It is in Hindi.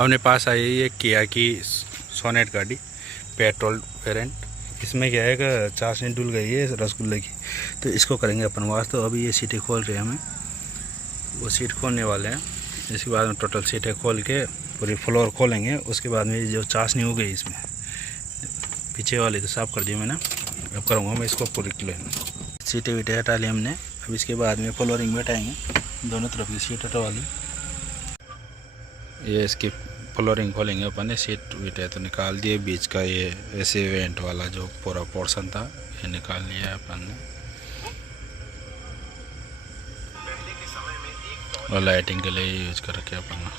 अपने पास आई है ये किया की सोनेट गाड़ी पेट्रोल वेरिएंट। इसमें क्या है कि चाशनी डुल गई है रसगुल्ले की, तो इसको करेंगे अपन वाश। तो अभी ये सीटें खोल रहे हैं, हमें वो सीट खोलने वाले हैं। इसके बाद में टोटल सीटें खोल के पूरी फ्लोर खोलेंगे। उसके बाद में जो चाशनी हो गई इसमें पीछे वाली तो साफ़ कर दी मैंने, अब करूँगा मैं इसको पूरी क्लीन। सीटें वीटें हटा ली हमने। अब इसके बाद में फ्लोरिंग में हटाएँगे दोनों तरफ की सीट हटा वाली। ये इसकी फ्लोरिंग खोलेंगे अपन। सीट वीट तो निकाल दिए, बीच का ये ऐसे वेंट वाला जो पूरा पोर्शन था ये निकाल लिया है अपन ने। और लाइटिंग के लिए यूज कर रखे अपन ने।